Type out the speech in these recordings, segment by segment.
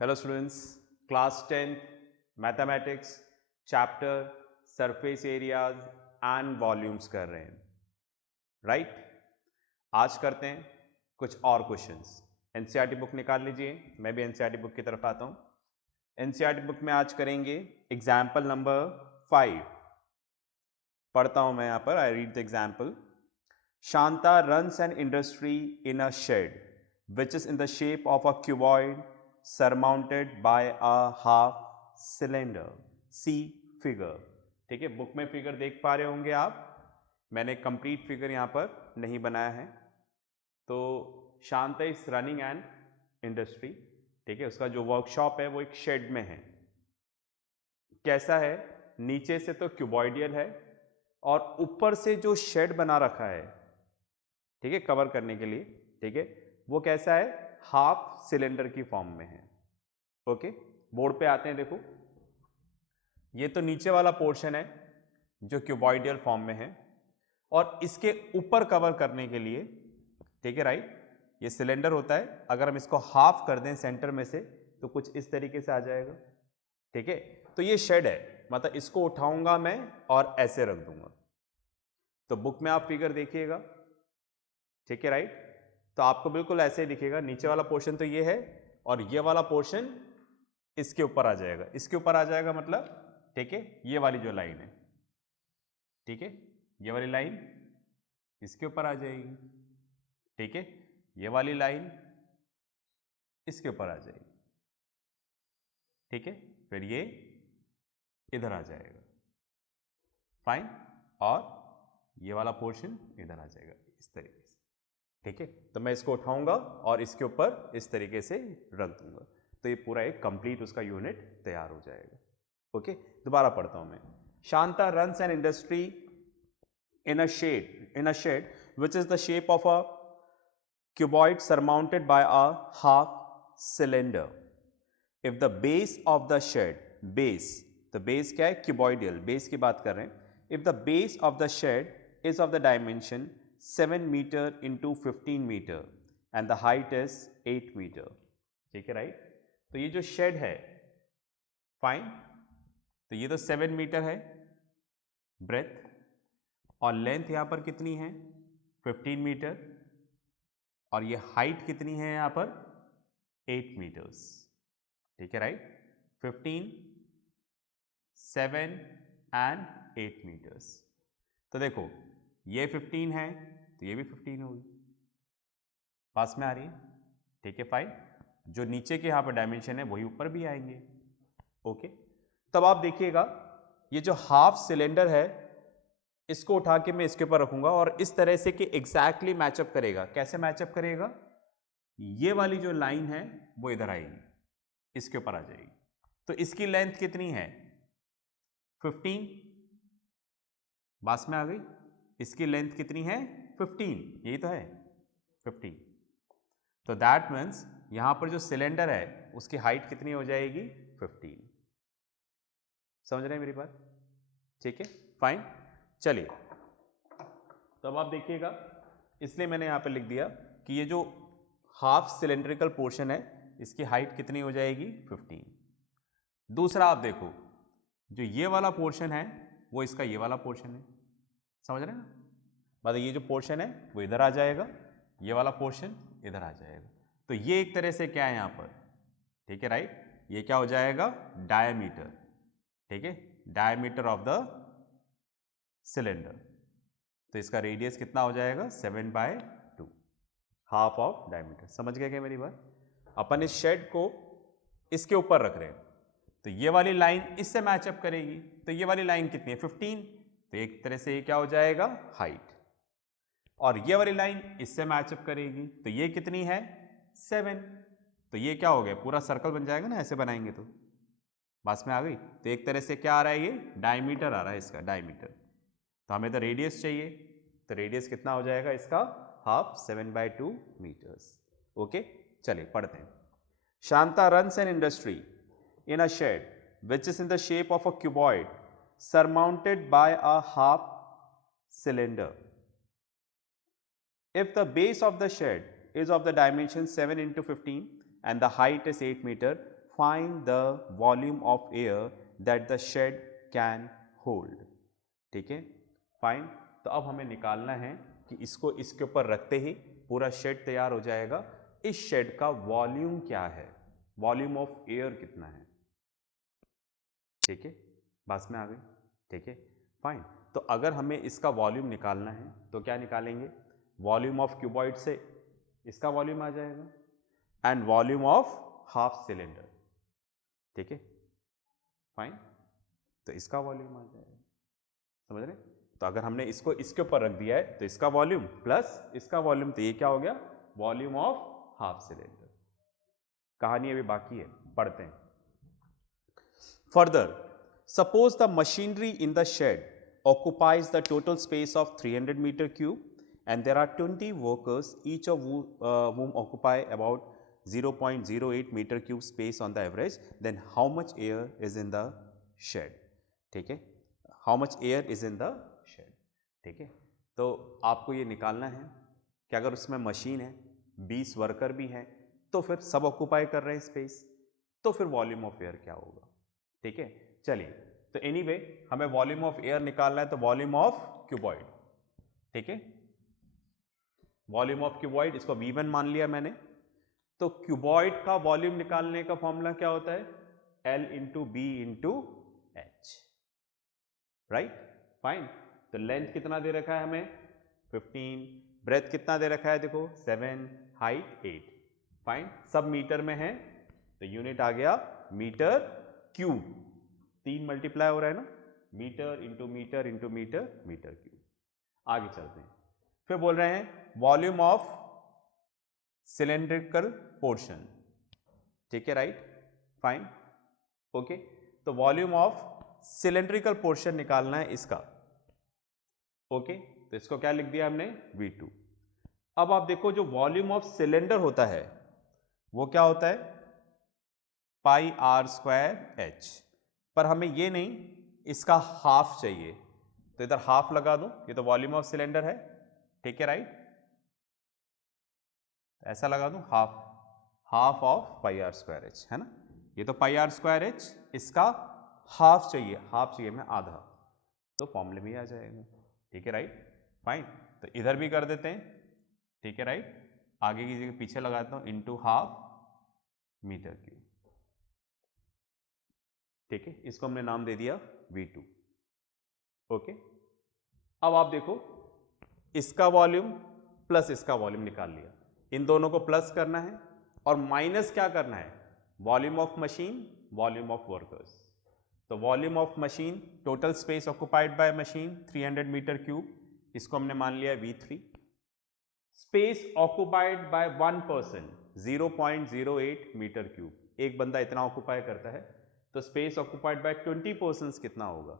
Hello students, class 10 mathematics chapter surface areas and volumes कर रहे हैं, राइट। आज करते हैं कुछ और क्वेश्चंस। एनसीईआरटी बुक निकाल लीजिए, मैं भी एनसीईआरटी बुक की तरफ आता हूँ। एनसीईआरटी बुक में आज करेंगे एग्जाम्पल नंबर 5। पढ़ता हूँ मैं यहाँ पर, I read the example. Shanta runs an industry in a shed which is in the shape of a cuboid surmounted by a half cylinder. See figure। ठीक है, बुक में फिगर देख पा रहे होंगे आप। मैंने कंप्लीट फिगर यहाँ पर नहीं बनाया है। तो Shanta is running an industry, ठीक है, उसका जो वर्कशॉप है वो एक शेड में है। कैसा है, नीचे से तो क्यूबॉइडियल है और ऊपर से जो शेड बना रखा है, ठीक है, कवर करने के लिए, ठीक है, वो कैसा है, हाफ सिलेंडर की फॉर्म में है। ओके, बोर्ड पे आते हैं। देखो, ये तो नीचे वाला पोर्शन है जो क्यूबॉइडियल फॉर्म में है और इसके ऊपर कवर करने के लिए, ठीक है, राइट, ये सिलेंडर होता है। अगर हम इसको हाफ कर दें सेंटर में से तो कुछ इस तरीके से आ जाएगा, ठीक है। तो ये शेड है, मतलब इसको उठाऊंगा मैं और ऐसे रख दूंगा। तो बुक में आप फिगर देखिएगा, ठीक है, राइट। तो आपको बिल्कुल ऐसे ही दिखेगा। नीचे वाला पोर्शन तो ये है और ये वाला पोर्शन इसके ऊपर आ जाएगा। इसके ऊपर आ जाएगा मतलब, ठीक है, ये वाली जो लाइन है, ठीक है, ये वाली लाइन इसके ऊपर आ जाएगी, ठीक है, ये वाली लाइन इसके ऊपर आ जाएगी, ठीक है, फिर ये इधर आ जाएगा, फाइन, और ये वाला पोर्शन इधर आ जाएगा इस तरीके से, ठीक है। तो मैं इसको उठाऊंगा और इसके ऊपर इस तरीके से रख दूंगा, तो ये पूरा एक कंप्लीट उसका यूनिट तैयार हो जाएगा। ओके, दोबारा पढ़ता हूं मैं। Shanta runs an industry in a shed which is the shape of a cuboid surmounted by a half cylinder. If the base of the shed, the base क्या है, cuboidal base की बात कर रहे हैं। If the base of the shed is of the dimension 7 meter into 15 meter and the height is 8 meter, ठीक है, right. तो ये जो शेड है, फाइन, तो ये तो 7 मीटर है ब्रेथ और लेंथ यहां पर कितनी है, 15 मीटर, और ये हाइट कितनी है यहां पर, 8 मीटर्स, ठीक है, राइट। 15, 7 and 8 metres. तो देखो, ये 15 है तो ये भी 15 होगी, पास में आ रही है, ठीक है, फाइन। जो नीचे के यहां पर डायमेंशन है वही ऊपर भी आएंगे। ओके, तब आप देखिएगा, ये जो हाफ सिलेंडर है इसको उठा के मैं इसके ऊपर रखूंगा और इस तरह से कि एग्जैक्टली मैचअप करेगा। कैसे मैचअप करेगा, ये वाली जो लाइन है वो इधर आएगी, इसके ऊपर आ जाएगी। तो इसकी लेंथ कितनी है, 15, बास में आ गई। इसकी लेंथ कितनी है, 15, यही तो है 15। तो दैट मीन्स यहां पर जो सिलेंडर है उसकी हाइट कितनी हो जाएगी, 15। समझ रहे हैं मेरी बात, ठीक है, फाइन। चलिए, तो अब आप देखिएगा, इसलिए मैंने यहां पर लिख दिया कि ये जो हाफ सिलेंड्रिकल पोर्शन है इसकी हाइट कितनी हो जाएगी, 15। दूसरा आप देखो, जो ये वाला पोर्शन है वो इसका ये वाला पोर्शन है, समझ रहे हैं ना, मतलब ये जो पोर्शन है वो इधर आ जाएगा, ये वाला पोर्शन इधर आ जाएगा। तो ये एक तरह से क्या है यहां पर, ठीक है, राइट, ये क्या हो जाएगा, डायमीटर, ठीक है, डायमीटर ऑफ द सिलेंडर। तो इसका रेडियस कितना हो जाएगा, 7/2, हाफ ऑफ डायमीटर। समझ गए क्या मेरी बात। अपन इस शेड को इसके ऊपर रख रहे हैं, तो ये वाली लाइन इससे मैचअप करेगी। तो ये वाली लाइन कितनी है, 15, तो एक तरह से ये क्या हो जाएगा, हाइट। और ये वाली लाइन इससे मैचअप करेगी, तो ये कितनी है, 7। तो ये क्या हो गया, पूरा सर्कल बन जाएगा ना, ऐसे बनाएंगे तो बस में आ गई। तो एक तरह से क्या आ रहा है, ये डायमीटर आ रहा है इसका, डायमीटर। तो हमें तो रेडियस चाहिए, तो रेडियस कितना हो जाएगा इसका, हाफ, 7/2 मीटर्स। ओके, चलिए पढ़ते हैं। Shanta runs an industry in a shed which is in the shape of a cuboid surmounted by a half cylinder. If the base of the shed is of the dimension 7 into 15 and the height is 8 meter, find the volume of air that the shed can hold. ठीक है, fine. तो अब हमें निकालना है कि इसको इसके ऊपर रखते ही पूरा शेड तैयार हो जाएगा। इस शेड का वॉल्यूम क्या है, वॉल्यूम ऑफ एयर कितना है। ठीक है, बस में आ गई। ठीक है, फाइन। तो अगर हमें इसका वॉल्यूम निकालना है तो क्या निकालेंगे, वॉल्यूम ऑफ क्यूबॉइड से इसका वॉल्यूम आ जाएगा and volume of half cylinder. ठीक है, फाइन। तो इसका वॉल्यूम आ जाएगा, समझ रहे। तो अगर हमने इसको इसके ऊपर रख दिया है तो इसका वॉल्यूम प्लस इसका वॉल्यूम, तो ये क्या हो गया, वॉल्यूम ऑफ हाफ सिलेंडर। कहानी अभी बाकी है, पढ़ते हैं। Further, suppose the machinery in the shed occupies the total space of 300 meter cube and there are 20 workers, each of whom occupy about 0.08 meter cube space on the average, then how much air is in the shed? ठीक है, how much air is in the shed? ठीक है, तो आपको ये निकालना है कि अगर उसमें मशीन है, 20 वर्कर भी हैं, तो फिर सब ऑक्यूपाई कर रहे हैं स्पेस, तो फिर वॉल्यूम ऑफ एयर क्या होगा। ठीक है, चलिए। तो एनीवे हमें वॉल्यूम ऑफ एयर निकालना है, तो वॉल्यूम ऑफ क्यूबॉइड। ठीक है, वॉल्यूम ऑफ क्यूबॉइड, इसको V1 मान लिया मैंने। तो क्यूबॉइड का वॉल्यूम निकालने का फॉर्मूला क्या होता है, L into B into H. Right, fine. तो लेंथ कितना दे रखा है हमें, 15। ब्रेथ कितना दे रखा है, देखो 7, हाइट 8। फाइन, सब मीटर में है, तो यूनिट आ गया मीटर क्यूब। 3 मल्टीप्लाई हो रहा है ना, metre into metre into metre, metre cube. आगे चलते हैं, फिर बोल रहे हैं वॉल्यूम ऑफ सिलेंड्रिकल पोर्शन। ठीक है, राइट, फाइन, ओके। तो वॉल्यूम ऑफ सिलेंड्रिकल पोर्शन निकालना है इसका। ओके, तो इसको क्या लिख दिया हमने, V2। अब आप देखो जो वॉल्यूम ऑफ सिलेंडर होता है वो क्या होता है, पाई आर स्क्वायर एच। पर हमें ये नहीं, इसका हाफ चाहिए, तो इधर हाफ लगा दूं, ये तो वॉल्यूम ऑफ सिलेंडर है। ठीक है, राइट, ऐसा लगा दूं, half, half of pi R square H, है ना। ये तो पाई आर स्क्वायर एच, इसका हाफ चाहिए, हाफ चाहिए हमें आधा, तो फॉर्मूले में आ जाएगा। ठीक है, राइट, फाइन। तो इधर भी कर देते हैं। ठीक है, राइट, आगे की जगह पीछे लगाता हूं, इंटू हाफ मीटर क्यूब। ठीक है, इसको हमने नाम दे दिया V2। ओके, अब आप देखो इसका वॉल्यूम प्लस इसका वॉल्यूम निकाल लिया, इन दोनों को प्लस करना है और माइनस क्या करना है, volume of machine, volume of workers. तो volume of machine, total space occupied by machine 300 metre cube, इसको हमने मान लिया V3। Space occupied by one person 0.08 metre cube, एक बंदा इतना ऑक्युपाई करता है, तो स्पेस ऑक्युपाइड बाय 20 पर्सन्स कितना होगा,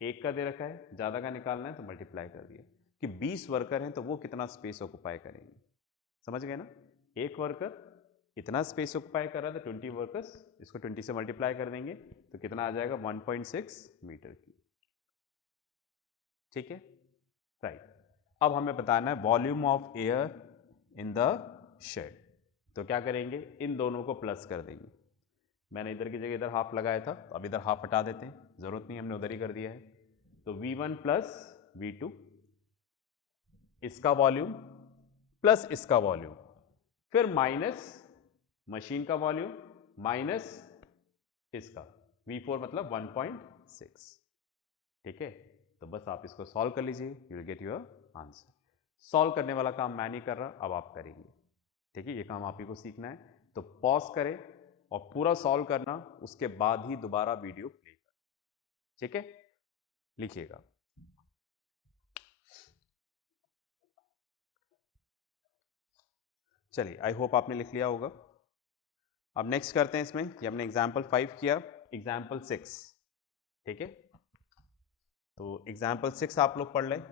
एक का दे रखा है, ज़्यादा का निकालना है तो मल्टीप्लाई कर दिया कि 20 वर्कर हैं तो वो कितना स्पेस ऑक्युपाई करेंगे। समझ गए ना, एक वर्कर इतना स्पेस ऑक्युपाई कर रहा है तो 20 वर्कर्स, इसको 20 से मल्टीप्लाई कर देंगे तो कितना आ जाएगा, 1.6 मीटर क्यूब। ठीक है, राइट। अब हमें बताना है volume of air in the shed, तो क्या करेंगे, इन दोनों को प्लस कर देंगे। मैंने इधर की जगह इधर हाफ लगाया था, तो अब इधर हाफ हटा देते हैं, ज़रूरत नहीं, हमने उधर ही कर दिया है। तो V1 प्लस V2, इसका वॉल्यूम प्लस इसका वॉल्यूम, फिर माइनस मशीन का वॉल्यूम माइनस इसका, V4 मतलब 1.6। ठीक है, तो बस आप इसको सॉल्व कर लीजिए, you will get your answer. Solve करने वाला काम मैं नहीं कर रहा, अब आप करेंगे। ठीक है, ये काम आप ही को सीखना है, तो पॉज करें और पूरा सॉल्व करना, उसके बाद ही दोबारा वीडियो प्ले करना। ठीक है, लिखिएगा। चलिए, आई होप आपने लिख लिया होगा। अब नेक्स्ट करते हैं इसमें, ये हमने एग्जाम्पल 5 किया, एग्जाम्पल 6। ठीक है, तो एग्जाम्पल 6 आप लोग पढ़ लें,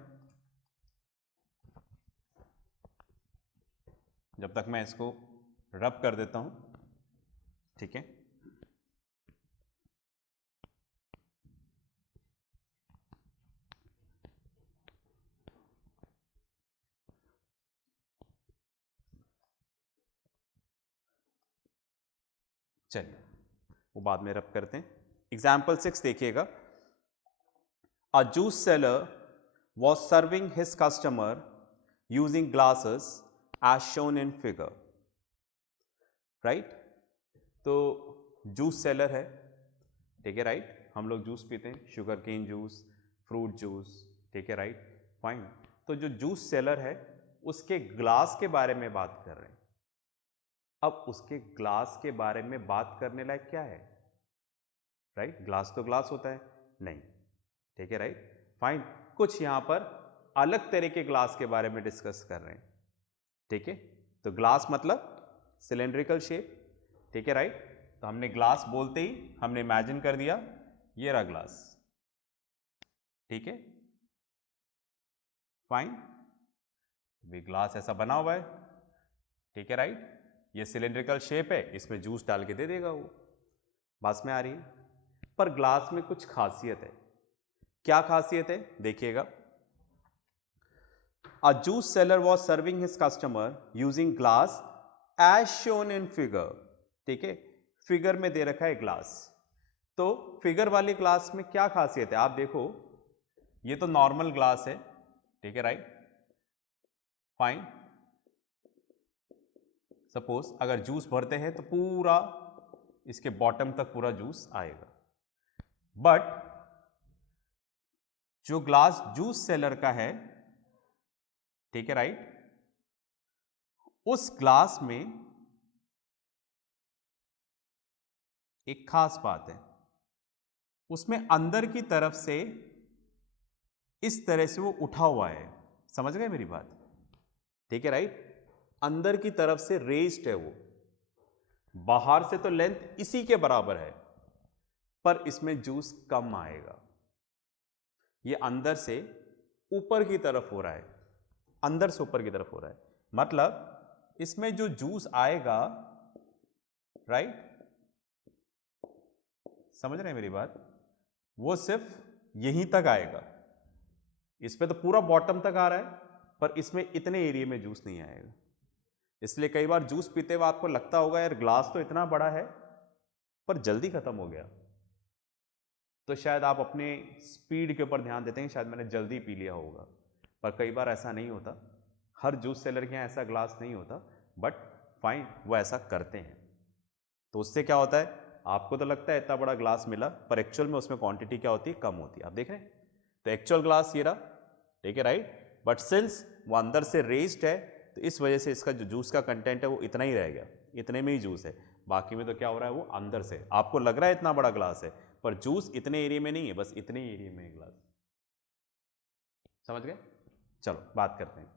जब तक मैं इसको रब कर देता हूं। ठीक है, चलिए वो बाद में रब करते हैं। एग्जाम्पल 6 देखिएगा। A juice seller was serving his customer using glasses as shown in figure, right. तो जूस सेलर है, ठीक है, राइट। हम लोग जूस पीते हैं, sugar cane juice, fruit juice, ठीक है, राइट, फाइन। तो जो जूस सेलर है उसके ग्लास के बारे में बात कर रहे हैं। अब उसके ग्लास के बारे में बात करने लायक क्या है, राइट। ग्लास तो ग्लास होता है नहीं, ठीक है, राइट, फाइन। कुछ यहां पर अलग तरह के ग्लास के बारे में डिस्कस कर रहे हैं, ठीक है। तो ग्लास मतलब सिलेंड्रिकल शेप, ठीक है, राइट। तो हमने ग्लास बोलते ही हमने इमेजिन कर दिया ये रहा ग्लास, ठीक है, फाइन। भी ग्लास ऐसा बना हुआ है, ठीक है, राइट। ये सिलेंड्रिकल शेप है, इसमें जूस डाल के दे देगा वो, बात में आ रही है। पर ग्लास में कुछ खासियत है। क्या खासियत है देखिएगा। A juice seller was serving his customer using glass as shown in figure, ठीक है। फिगर में दे रखा है ग्लास। तो फिगर वाली ग्लास में क्या खासियत है आप देखो, ये तो नॉर्मल ग्लास है, ठीक है, राइट, फाइन। सपोज अगर जूस भरते हैं तो पूरा इसके बॉटम तक पूरा जूस आएगा। बट जो ग्लास जूस सेलर का है, ठीक है, राइट, उस ग्लास में एक खास बात है, उसमें अंदर की तरफ से इस तरह से वो उठा हुआ है, समझ गए मेरी बात, ठीक है, राइट। अंदर की तरफ से रेज्ड है वो, बाहर से तो लेंथ इसी के बराबर है पर इसमें जूस कम आएगा। ये अंदर से ऊपर की तरफ हो रहा है, अंदर से ऊपर की तरफ हो रहा है, मतलब इसमें जो जूस आएगा, राइट, समझ रहे हैं मेरी बात, वो सिर्फ यहीं तक आएगा। इस पे तो पूरा बॉटम तक आ रहा है पर इसमें इतने एरिया में जूस नहीं आएगा। इसलिए कई बार जूस पीते हुए आपको लगता होगा यार ग्लास तो इतना बड़ा है पर जल्दी खत्म हो गया, तो शायद आप अपने स्पीड के ऊपर ध्यान देते हैं, शायद मैंने जल्दी पी लिया होगा। पर कई बार ऐसा नहीं होता, हर जूस सेलर के यहाँ ऐसा ग्लास नहीं होता, बट फाइन वो ऐसा करते हैं। तो उससे क्या होता है, आपको तो लगता है इतना बड़ा ग्लास मिला पर एक्चुअल में उसमें क्वांटिटी क्या होती है, कम होती है। आप देख रहे हैं, तो एक्चुअल ग्लास ये रहा, ठीक है, राइट। बट सिंस वो अंदर से रेज्ड है तो इस वजह से इसका जो जूस का कंटेंट है वो इतना ही रह गया, इतने में ही जूस है। बाकी में तो क्या हो रहा है, वो अंदर से आपको लग रहा है इतना बड़ा ग्लास है पर जूस इतने एरिया में नहीं है, बस इतने ही एरिया में है ग्लास। समझ गए? चलो बात करते हैं।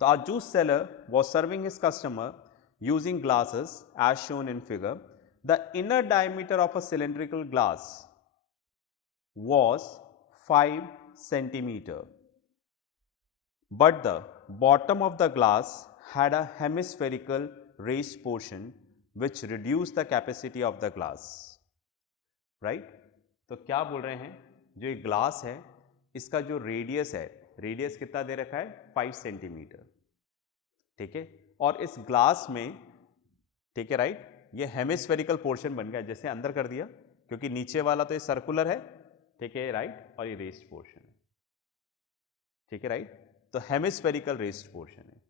तो our juice seller was serving his customer using glasses as shown in figure. The inner diameter of a cylindrical glass was 5 centimeter, but the bottom of the glass had a hemispherical raised portion which reduced the capacity of the glass. Right? तो क्या बोल रहे हैं, जो ये glass है इसका जो रेडियस है, रेडियस कितना दे रखा है, 5 सेंटीमीटर, ठीक है। और इस ग्लास में, ठीक है, राइट, ये हेमिस्फेरिकल पोर्शन बन गया, जैसे अंदर कर दिया, क्योंकि नीचे वाला तो ये सर्कुलर है, ठीक है, राइट, और ये रेस्ड पोर्शन है, ठीक है, राइट। तो हेमिस्फेरिकल रेस्ड पोर्शन है,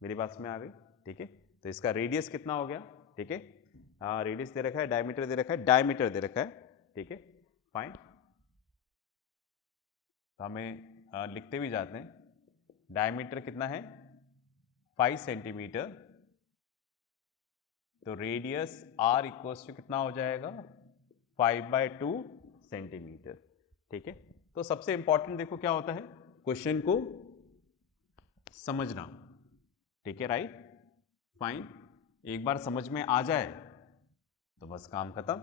मेरी बात में आ गई, ठीक है। तो इसका रेडियस कितना हो गया, ठीक है, हाँ रेडियस दे रखा है, डायमीटर दे रखा है, डायमीटर दे रखा है, ठीक है, फाइन। तो हमें लिखते भी जाते हैं, डायमीटर कितना है, 5 सेंटीमीटर, तो रेडियस आर इक्वल्स टू कितना हो जाएगा, 5/2 सेंटीमीटर, ठीक है। तो सबसे इंपॉर्टेंट देखो क्या होता है, क्वेश्चन को समझना, ठीक है, राइट, फाइन। एक बार समझ में आ जाए तो बस काम खत्म,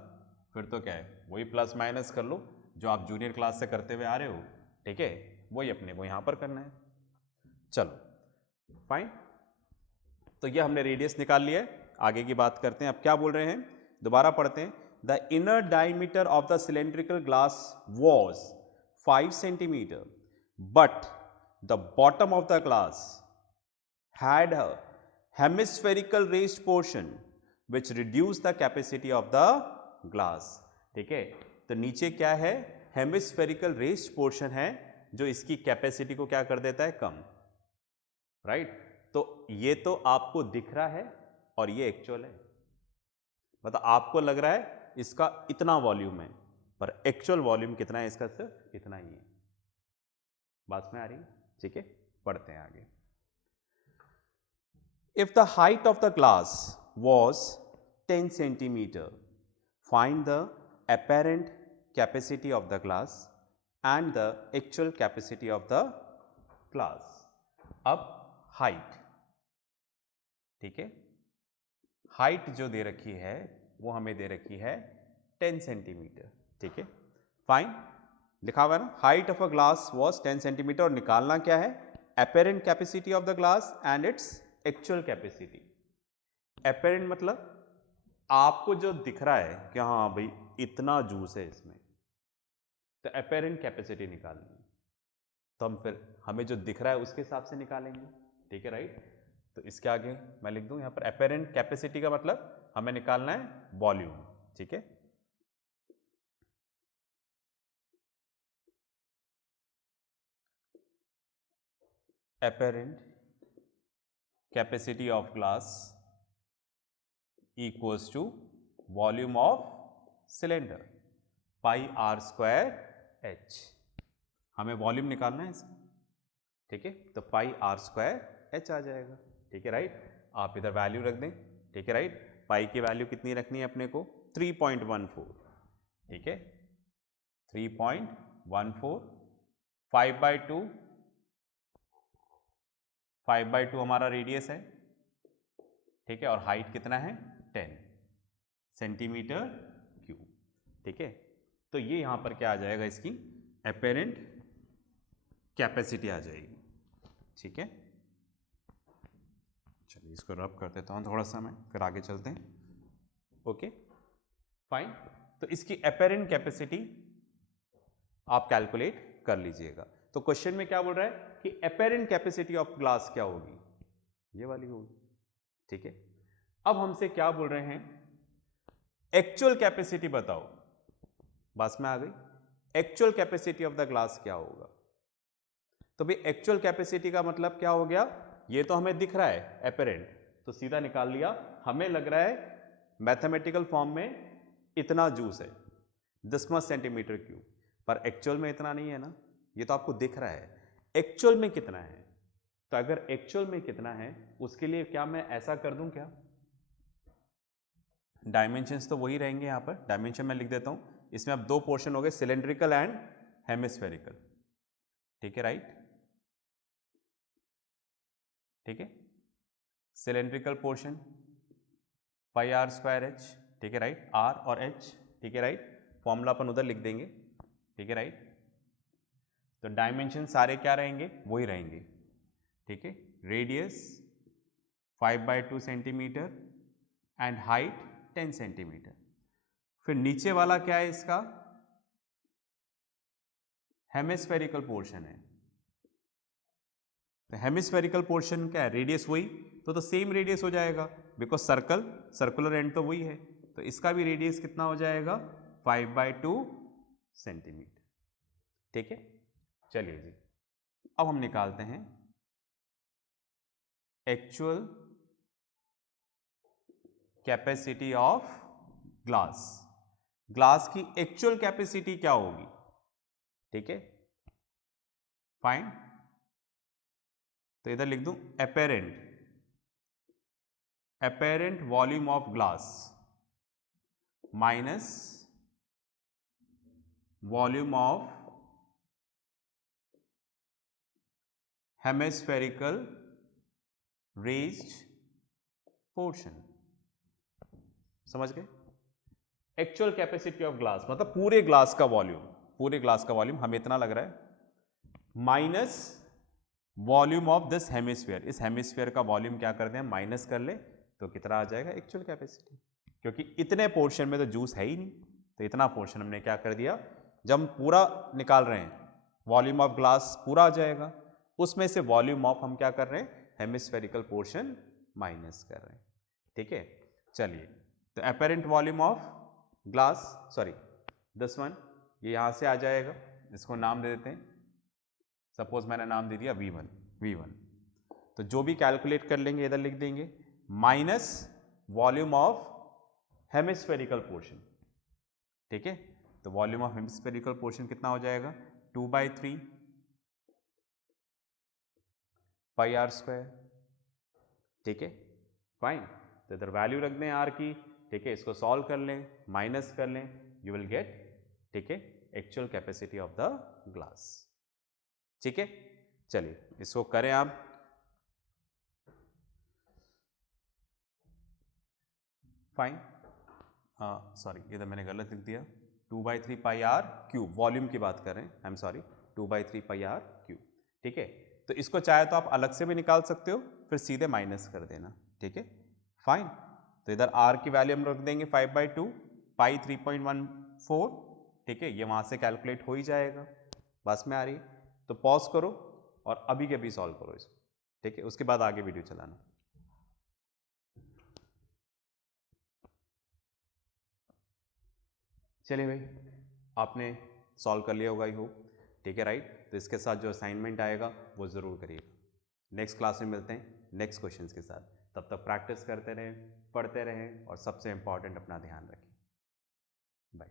फिर तो क्या है, वही प्लस माइनस कर लो जो आप जूनियर क्लास से करते हुए आ रहे हो, ठीक है, वही अपने को यहां पर करना है। चलो फाइन, तो ये हमने रेडियस निकाल लिया है, आगे की बात करते हैं। अब क्या बोल रहे हैं, दोबारा पढ़ते हैं। The inner diameter of the cylindrical glass was 5 centimetre, but the bottom of the glass had a hemispherical raised portion which reduce the capacity of the glass. ठीक है, तो नीचे क्या है, हेमिस्फेरिकल रेस्ड पोर्शन है जो इसकी कैपेसिटी को क्या कर देता है, कम। राइट, तो ये तो आपको दिख रहा है और ये एक्चुअल है, मतलब आपको लग रहा है इसका इतना वॉल्यूम है, पर एक्चुअल वॉल्यूम कितना है इसका, सिर्फ इतना ही है। बात में आ रही है? ठीक है, पढ़ते हैं आगे। If the height of the glass was 10 centimeter, find the apparent capacity of the glass and the actual capacity of the glass। अब हाइट, ठीक है, हाइट जो दे रखी है वो हमें दे रखी है 10 सेंटीमीटर। ठीक है, फाइन, लिखा हुआ है ना, height of a glass was 10 centimetre, और निकालना क्या है, apparent capacity of the glass and its actual capacity। apparent मतलब आपको जो दिख रहा है कि हाँ भाई इतना जूस है इसमें, तो apparent capacity निकालनी है, तो हम फिर हमें जो दिख रहा है उसके हिसाब से निकालेंगे। ठीक है, राइट, तो इसके आगे मैं लिख दूं यहाँ पर apparent capacity का मतलब हमें निकालना है वॉल्यूम। ठीक है, apparent capacity of glass equals to volume of cylinder pi R square H. हमें वॉल्यूम निकालना है इसमें। ठीक है, तो पाई आर स्क्वायर एच आ जाएगा। ठीक है, राइट, आप इधर वैल्यू रख दें। ठीक है, राइट, पाई की वैल्यू कितनी रखनी है अपने को, 3.14। ठीक है, 3.14, 5/2, 5/2 हमारा रेडियस है। ठीक है, और हाइट कितना है, 10 सेंटीमीटर क्यूब। ठीक है, तो ये यहां पर क्या आ जाएगा, इसकी एपेरेंट कैपेसिटी आ जाएगी। ठीक है, चलिए इसको रब कर देता हूं थोड़ा सा मैं, फिर आगे चलते हैं। ओके, फाइन, तो इसकी एपेरेंट कैपेसिटी आप कैलकुलेट कर लीजिएगा। तो क्वेश्चन में क्या बोल रहा है कि एपेरेंट कैपेसिटी ऑफ ग्लास क्या होगी, ये वाली होगी। ठीक है, अब हमसे क्या बोल रहे हैं, एक्चुअल कैपेसिटी बताओ। बस में आ गई, actual capacity of the glass क्या होगा। तो भाई एक्चुअल कैपेसिटी का मतलब क्या हो गया, ये तो हमें दिख रहा है एपेरेंट, तो सीधा निकाल लिया। हमें लग रहा है मैथमेटिकल फॉर्म में इतना जूस है 10 सेंटीमीटर क्यूब, पर एक्चुअल में इतना नहीं है ना, ये तो आपको दिख रहा है। एक्चुअल में कितना है, तो अगर एक्चुअल में कितना है उसके लिए क्या मैं ऐसा कर दूं, क्या डायमेंशंस तो वही रहेंगे। यहां पर डायमेंशन मैं लिख देता हूं, इसमें अब दो पोर्शन हो गए, सिलेंड्रिकल एंड हेमिस्फेरिकल। ठीक है, राइट, ठीक है, cylindrical portion pi R square H. ठीक है, राइट, आर और एच। ठीक है, राइट, फॉर्मूला अपन उधर लिख देंगे। ठीक है, राइट, तो डायमेंशन सारे क्या रहेंगे, वही रहेंगे। ठीक है, radius 5/2 centimetre and height 10 centimetre. फिर नीचे वाला क्या है, इसका हेमिस्फेरिकल पोर्शन है। तो हेमिस्फेरिकल पोर्शन क्या है, रेडियस वही, तो सेम रेडियस हो जाएगा, बिकॉज सर्कुलर एंड तो वही है, तो इसका भी रेडियस कितना हो जाएगा, 5/2 सेंटीमीटर। ठीक है, चलिए जी, अब हम निकालते हैं actual capacity of glass. Glass की एक्चुअल कैपेसिटी क्या होगी। ठीक है, फाइन, तो इधर लिख दूं apparent volume of glass minus volume of hemispherical raised portion. समझ गए, एक्चुअल कैपेसिटी ऑफ ग्लास मतलब पूरे ग्लास का वॉल्यूम, पूरे ग्लास का वॉल्यूम हमें इतना लग रहा है, minus volume of this hemisphere. इस हेमिस्फीयर का वॉल्यूम क्या कर दें, माइनस कर ले, तो कितना आ जाएगा एक्चुअल कैपेसिटी, क्योंकि इतने पोर्शन में तो जूस है ही नहीं, तो इतना पोर्शन हमने क्या कर दिया, जब हम पूरा निकाल रहे हैं वॉल्यूम ऑफ ग्लास पूरा आ जाएगा, उसमें से वॉल्यूम ऑफ हम क्या कर रहे हैं, हेमिस्फेरिकल पोर्शन माइनस कर रहे हैं। ठीक है, चलिए तो apparent volume of glass, sorry this one, ये यहाँ से आ जाएगा, इसको नाम दे देते हैं, सपोज मैंने नाम दे दिया V1, तो जो भी कैलकुलेट कर लेंगे इधर लिख देंगे, minus volume of hemispherical portion, ठीक है। तो वॉल्यूम ऑफ हेमिस्फेरिकल पोर्शन कितना हो जाएगा, 2/3 पाई आर स्क्वायर, ठीक है, फाइन। तो इधर वैल्यू रख दें आर की, ठीक है, इसको सॉल्व कर लें, माइनस कर लें, यू विल गेट, ठीक है, actual capacity of the glass, ठीक है। चलिए इसको करें आप, फाइन, सॉरी ये तो मैंने गलत लिख दिया, 2/3 पाई आर क्यूब, वॉल्यूम की बात कर रहे हैं, I am sorry, 2/3 pi R cube, ठीक है। तो इसको चाहे तो आप अलग से भी निकाल सकते हो, फिर सीधे माइनस कर देना, ठीक है, फाइन। तो इधर आर की वैल्यू हम रख देंगे 5/2 पाई 3.14, ठीक है, ये वहाँ से कैलकुलेट हो ही जाएगा, बस में आ रही है। तो पॉज करो और अभी के अभी सॉल्व करो इसको, ठीक है, उसके बाद आगे वीडियो चलाना। चलिए भाई, आपने सॉल्व कर लिया होगा आई होप, ठीक है, राइट। तो इसके साथ जो असाइनमेंट आएगा वो ज़रूर करिएगा। नेक्स्ट क्लास में मिलते हैं नेक्स्ट क्वेश्चंस के साथ, तब तक प्रैक्टिस करते रहें, पढ़ते रहें और सबसे इम्पॉर्टेंट अपना ध्यान रखें। बाय।